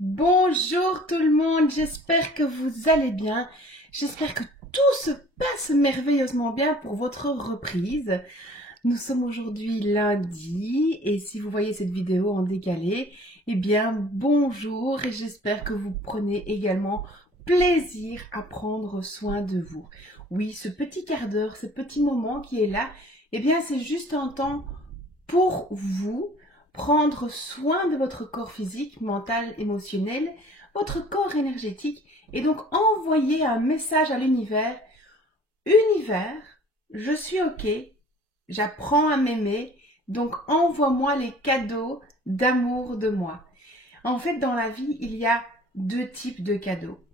Bonjour tout le monde, j'espère que vous allez bien. J'espère que tout se passe merveilleusement bien pour votre reprise. Nous sommes aujourd'hui lundi et si vous voyez cette vidéo en décalé, eh bien bonjour et j'espère que vous prenez également plaisir à prendre soin de vous. Oui, ce petit quart d'heure, ce petit moment qui est là, eh bien c'est juste un temps pour vous, prendre soin de votre corps physique, mental, émotionnel, votre corps énergétique et donc envoyer un message à l'univers. Univers, je suis OK, j'apprends à m'aimer, donc envoie-moi les cadeaux d'amour de moi. En fait, dans la vie, il y a deux types de cadeaux.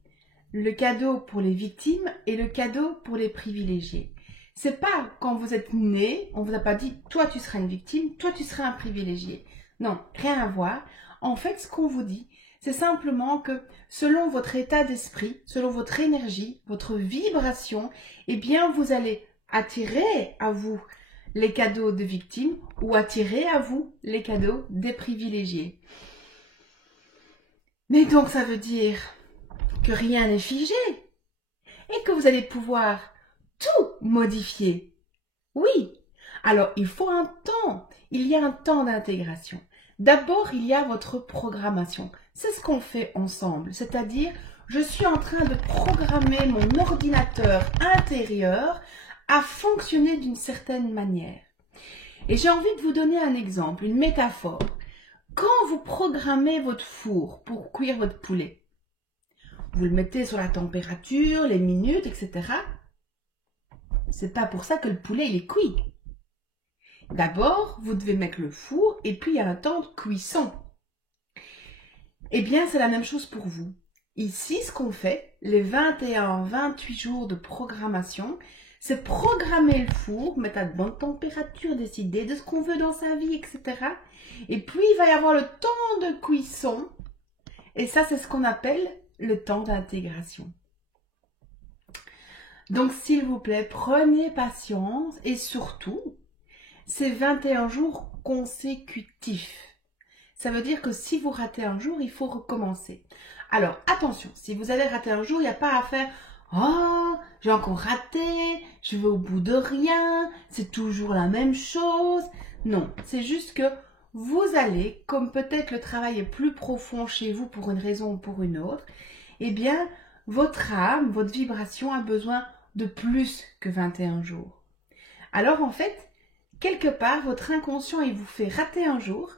Le cadeau pour les victimes et le cadeau pour les privilégiés. C'est pas quand vous êtes né, on vous a pas dit toi tu seras une victime, toi tu seras un privilégié. Non, rien à voir. En fait, ce qu'on vous dit, c'est simplement que selon votre état d'esprit, selon votre énergie, votre vibration, eh bien vous allez attirer à vous les cadeaux de victimes ou attirer à vous les cadeaux des privilégiés. Mais donc ça veut dire que rien n'est figé et que vous allez pouvoir tout modifier. Oui. Alors, il faut un temps. Il y a un temps d'intégration. D'abord, il y a votre programmation. C'est ce qu'on fait ensemble. C'est-à-dire, je suis en train de programmer mon ordinateur intérieur à fonctionner d'une certaine manière. Et j'ai envie de vous donner un exemple, une métaphore. Quand vous programmez votre four pour cuire votre poulet, vous le mettez sur la température, les minutes, etc. C'est pas pour ça que le poulet il est cuit. D'abord, vous devez mettre le four et puis il y a un temps de cuisson. Eh bien, c'est la même chose pour vous. Ici, ce qu'on fait, les 21-28 jours de programmation, c'est programmer le four, mettre à de bonne température, décider de ce qu'on veut dans sa vie, etc. Et puis, il va y avoir le temps de cuisson. Et ça, c'est ce qu'on appelle le temps d'intégration. Donc, s'il vous plaît, prenez patience et surtout, c'est 21 jours consécutifs. Ça veut dire que si vous ratez un jour, il faut recommencer. Alors, attention, si vous avez raté un jour, il n'y a pas à faire « Oh, j'ai encore raté, je vais au bout de rien, c'est toujours la même chose. » Non, c'est juste que vous allez, comme peut-être le travail est plus profond chez vous pour une raison ou pour une autre, eh bien, votre âme, votre vibration a besoin de plus que 21 jours. Alors, en fait, quelque part, votre inconscient, il vous fait rater un jour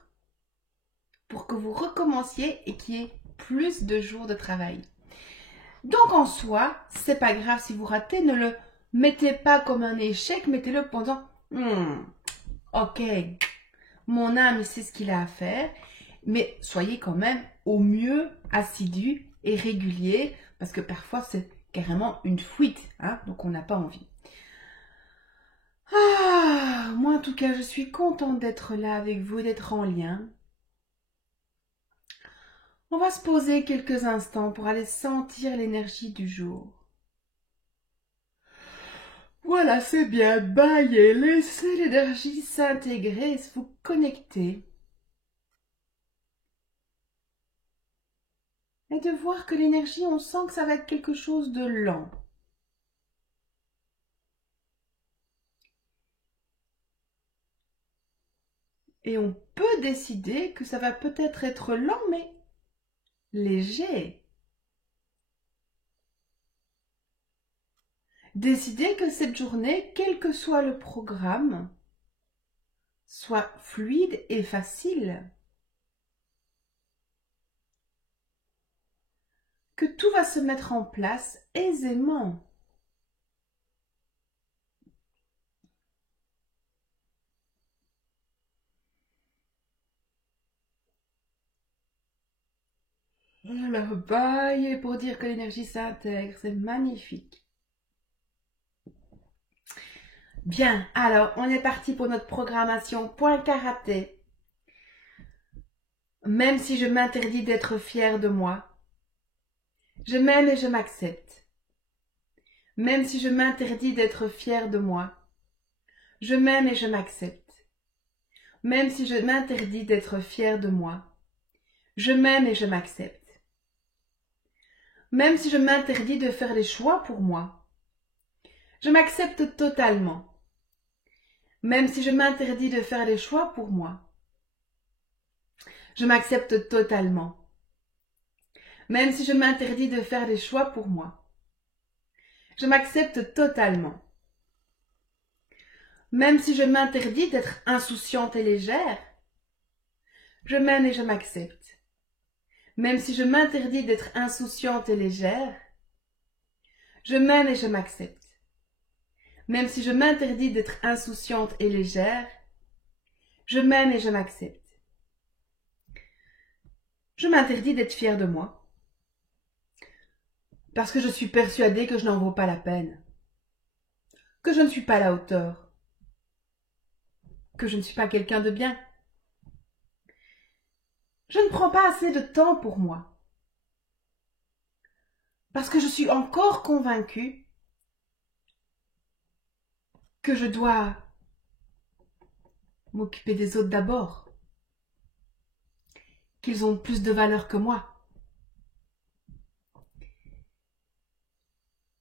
pour que vous recommenciez et qu'il y ait plus de jours de travail. Donc en soi, c'est pas grave si vous ratez, ne le mettez pas comme un échec, mettez-le pendant ok, mon âme il sait ce qu'il a à faire, mais soyez quand même au mieux assidu et régulier, parce que parfois c'est carrément une fuite, hein, donc on n'a pas envie. Moi en tout cas, je suis contente d'être là avec vous, d'être en lien. On va se poser quelques instants pour aller sentir l'énergie du jour. Voilà, c'est bien, baillez, laissez l'énergie s'intégrer, se vous connecter. Et de voir que l'énergie, on sent que ça va être quelque chose de lent. Et on peut décider que ça va peut-être être lent, mais léger. Décider que cette journée, quel que soit le programme, soit fluide et facile. Que tout va se mettre en place aisément. Alors, baillez pour dire que l'énergie s'intègre, c'est magnifique. Bien, alors on est parti pour notre programmation point karaté. Même si je m'interdis d'être fière de moi, je m'aime et je m'accepte. Même si je m'interdis d'être fière de moi, je m'aime et je m'accepte. Même si je m'interdis d'être fière de moi, je m'aime et je m'accepte. Même si je m'interdis de faire des choix pour moi. Je m'accepte totalement. Même si je m'interdis de faire des choix pour moi. Je m'accepte totalement. Même si je m'interdis de faire des choix pour moi. Je m'accepte totalement. Même si je m'interdis d'être insouciante et légère. Je m'aime et je m'accepte. Même si je m'interdis d'être insouciante et légère. Je m'aime et je m'accepte. Même si je m'interdis d'être insouciante et légère. Je m'aime et je m'accepte. Je m'interdis d'être fière de moi. Parce que je suis persuadée que je n'en vaux pas la peine. Que je ne suis pas à la hauteur. Que je ne suis pas quelqu'un de bien. Je ne prends pas assez de temps pour moi. Parce que je suis encore convaincue que je dois m'occuper des autres d'abord. Qu'ils ont plus de valeur que moi.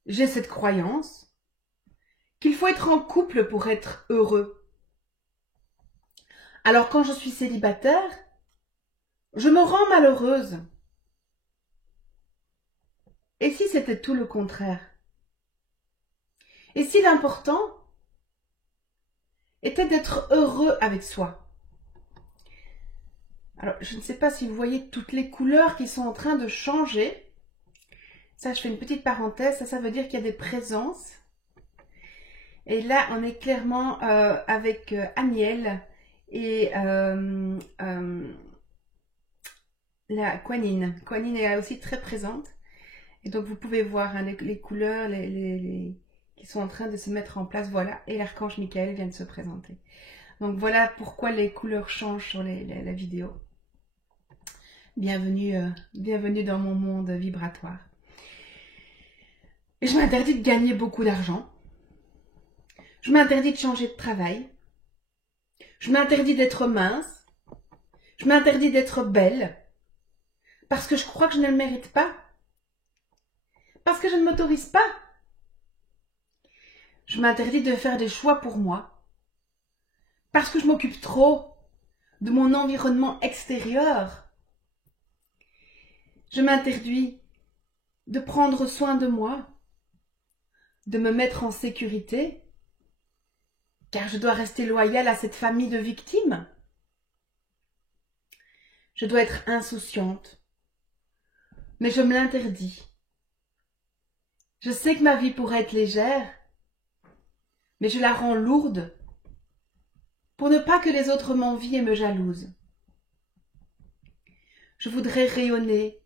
J'ai cette croyance qu'il faut être en couple pour être heureux. Alors quand je suis célibataire, je me rends malheureuse. Et si c'était tout le contraire? Et si l'important était d'être heureux avec soi? Alors, je ne sais pas si vous voyez toutes les couleurs qui sont en train de changer. Ça, je fais une petite parenthèse. Ça veut dire qu'il y a des présences. Et là, on est clairement avec Aniel et la Kuan-Yin. Kuan-Yin est aussi très présente. Et donc, vous pouvez voir hein, les couleurs qui sont en train de se mettre en place. Voilà. Et l'archange Michael vient de se présenter. Donc, voilà pourquoi les couleurs changent sur la vidéo. Bienvenue dans mon monde vibratoire. Et je m'interdis de gagner beaucoup d'argent. Je m'interdis de changer de travail. Je m'interdis d'être mince. Je m'interdis d'être belle. Parce que je crois que je ne le mérite pas. Parce que je ne m'autorise pas. Je m'interdis de faire des choix pour moi. Parce que je m'occupe trop de mon environnement extérieur. Je m'interdis de prendre soin de moi, de me mettre en sécurité, car je dois rester loyale à cette famille de victimes. Je dois être insouciante, mais je me l'interdis. Je sais que ma vie pourrait être légère, mais je la rends lourde pour ne pas que les autres m'envient et me jalousent. Je voudrais rayonner,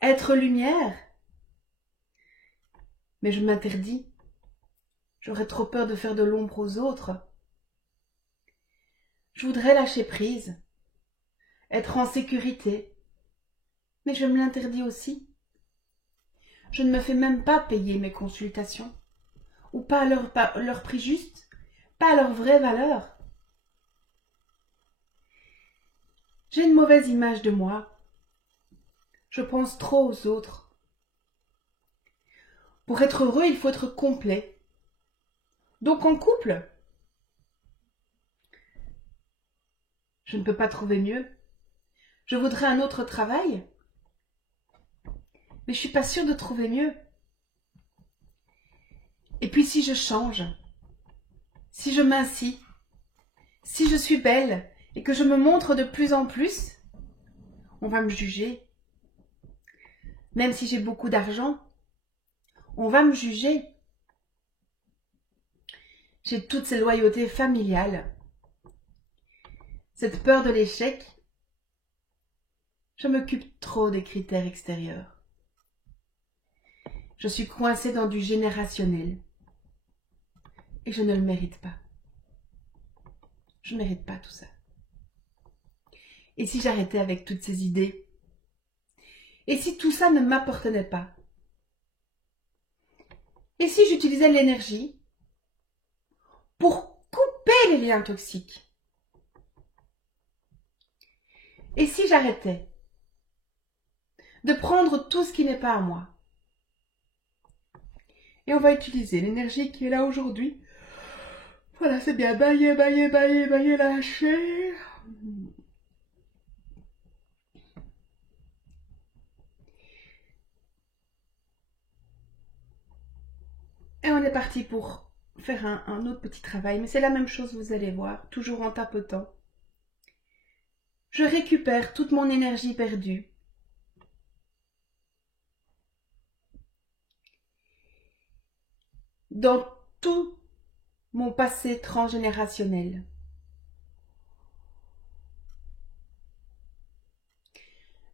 être lumière, mais je m'interdis. J'aurais trop peur de faire de l'ombre aux autres. Je voudrais lâcher prise, être en sécurité, mais je me l'interdis aussi. Je ne me fais même pas payer mes consultations, ou pas à leur prix juste, pas à leur vraie valeur. J'ai une mauvaise image de moi. Je pense trop aux autres. Pour être heureux, il faut être complet. Donc en couple, je ne peux pas trouver mieux. Je voudrais un autre travail, mais je suis pas sûre de trouver mieux. Et puis si je change, si je m'assis, si je suis belle et que je me montre de plus en plus, on va me juger. Même si j'ai beaucoup d'argent, on va me juger. J'ai toute cette loyauté familiale, cette peur de l'échec. Je m'occupe trop des critères extérieurs. Je suis coincée dans du générationnel. Et je ne le mérite pas. Je ne mérite pas tout ça. Et si j'arrêtais avec toutes ces idées? Et si tout ça ne m'appartenait pas? Et si j'utilisais l'énergie pour couper les liens toxiques? Et si j'arrêtais de prendre tout ce qui n'est pas à moi? Et on va utiliser l'énergie qui est là aujourd'hui. Voilà, c'est bien. Bailler, bailler, bailler, bailler, lâcher. Et on est parti pour faire un autre petit travail. Mais c'est la même chose, vous allez voir. Toujours en tapotant. Je récupère toute mon énergie perdue. Dans tout mon passé transgénérationnel.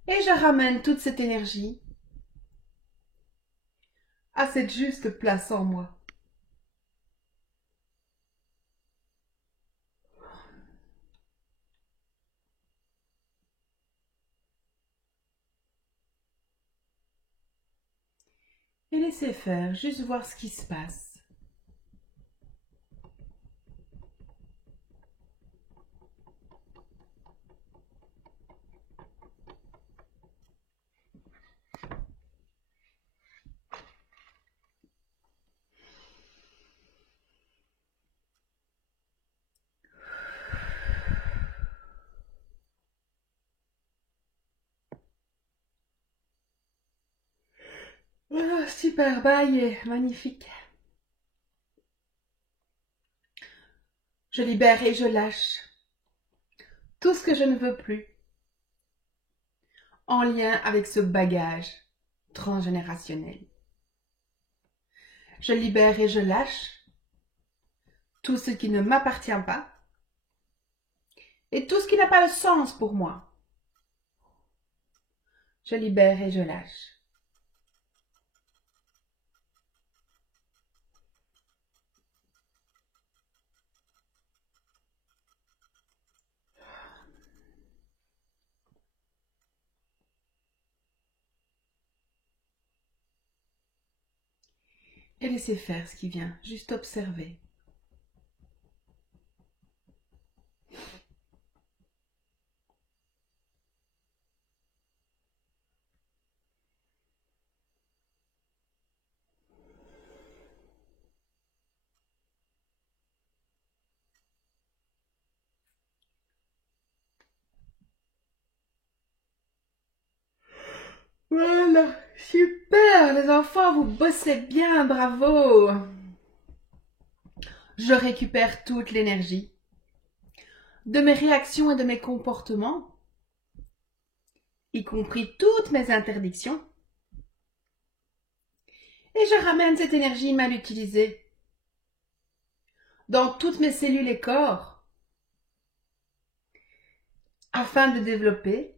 Et je ramène toute cette énergie à cette juste place en moi. Et laissez faire, juste voir ce qui se passe. Oh, super, bail, magnifique. Je libère et je lâche tout ce que je ne veux plus en lien avec ce bagage transgénérationnel. Je libère et je lâche tout ce qui ne m'appartient pas et tout ce qui n'a pas de sens pour moi. Je libère et je lâche. Et laissez faire ce qui vient, juste observer. Voilà, super les enfants, vous bossez bien, bravo. Je récupère toute l'énergie de mes réactions et de mes comportements, y compris toutes mes interdictions, et je ramène cette énergie mal utilisée dans toutes mes cellules et corps afin de développer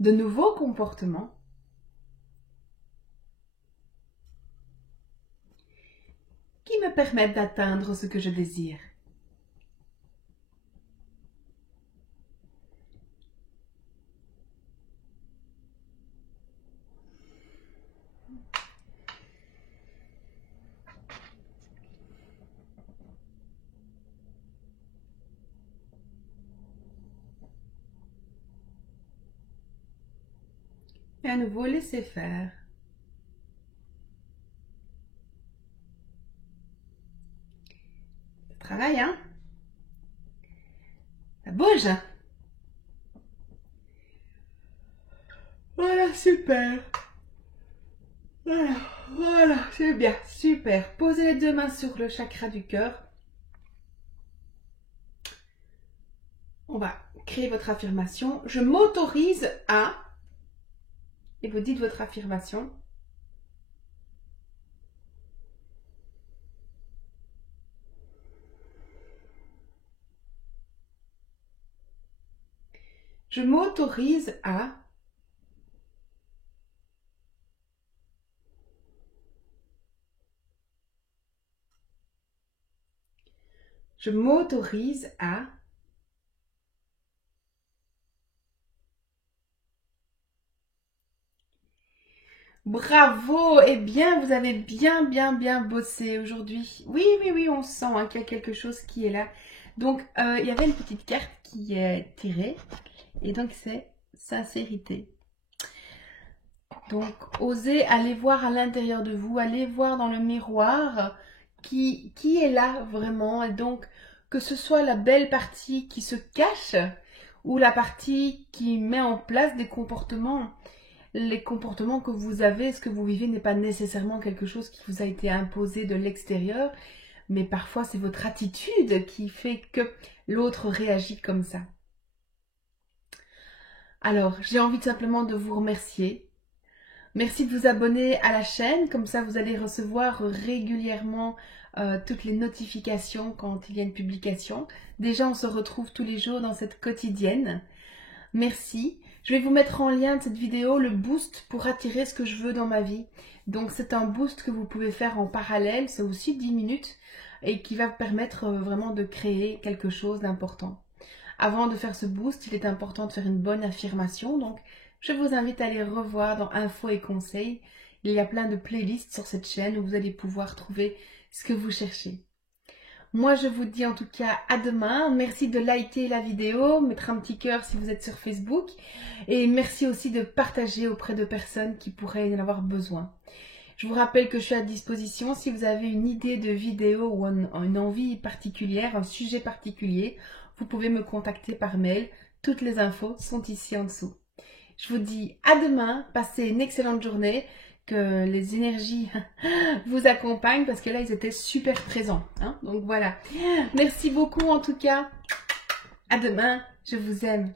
de nouveaux comportements qui me permettent d'atteindre ce que je désire. Et à nouveau, laissez faire. Ça travaille, hein? Ça bouge. Voilà, super. Voilà, voilà, c'est bien, super. Posez les deux mains sur le chakra du cœur. On va créer votre affirmation. Je m'autorise à... Et vous dites votre affirmation. Je m'autorise à... Je m'autorise à... Bravo! Eh bien, vous avez bien bossé aujourd'hui. Oui, oui, oui, on sent hein, qu'il y a quelque chose qui est là. Donc, il y avait une petite carte qui est tirée. Et donc, c'est sincérité. Donc, osez aller voir à l'intérieur de vous, aller voir dans le miroir qui est là vraiment. Et donc, que ce soit la belle partie qui se cache ou la partie qui met en place des comportements. Les comportements que vous avez, ce que vous vivez n'est pas nécessairement quelque chose qui vous a été imposé de l'extérieur, mais parfois c'est votre attitude qui fait que l'autre réagit comme ça. Alors, j'ai envie simplement de vous remercier. Merci de vous abonner à la chaîne, comme ça vous allez recevoir régulièrement toutes les notifications quand il y a une publication. Déjà, on se retrouve tous les jours dans cette quotidienne. Merci. Je vais vous mettre en lien de cette vidéo le boost pour attirer ce que je veux dans ma vie. Donc c'est un boost que vous pouvez faire en parallèle, c'est aussi 10 minutes et qui va permettre vraiment de créer quelque chose d'important. Avant de faire ce boost, il est important de faire une bonne affirmation. Donc je vous invite à aller revoir dans infos et conseils. Il y a plein de playlists sur cette chaîne où vous allez pouvoir trouver ce que vous cherchez. Moi, je vous dis en tout cas à demain. Merci de liker la vidéo, mettre un petit cœur si vous êtes sur Facebook. Et merci aussi de partager auprès de personnes qui pourraient en avoir besoin. Je vous rappelle que je suis à disposition si vous avez une idée de vidéo ou une envie particulière, un sujet particulier. Vous pouvez me contacter par mail. Toutes les infos sont ici en dessous. Je vous dis à demain. Passez une excellente journée. Que les énergies vous accompagnent parce que là ils étaient super présents, hein. Donc voilà, merci beaucoup en tout cas, à demain, je vous aime.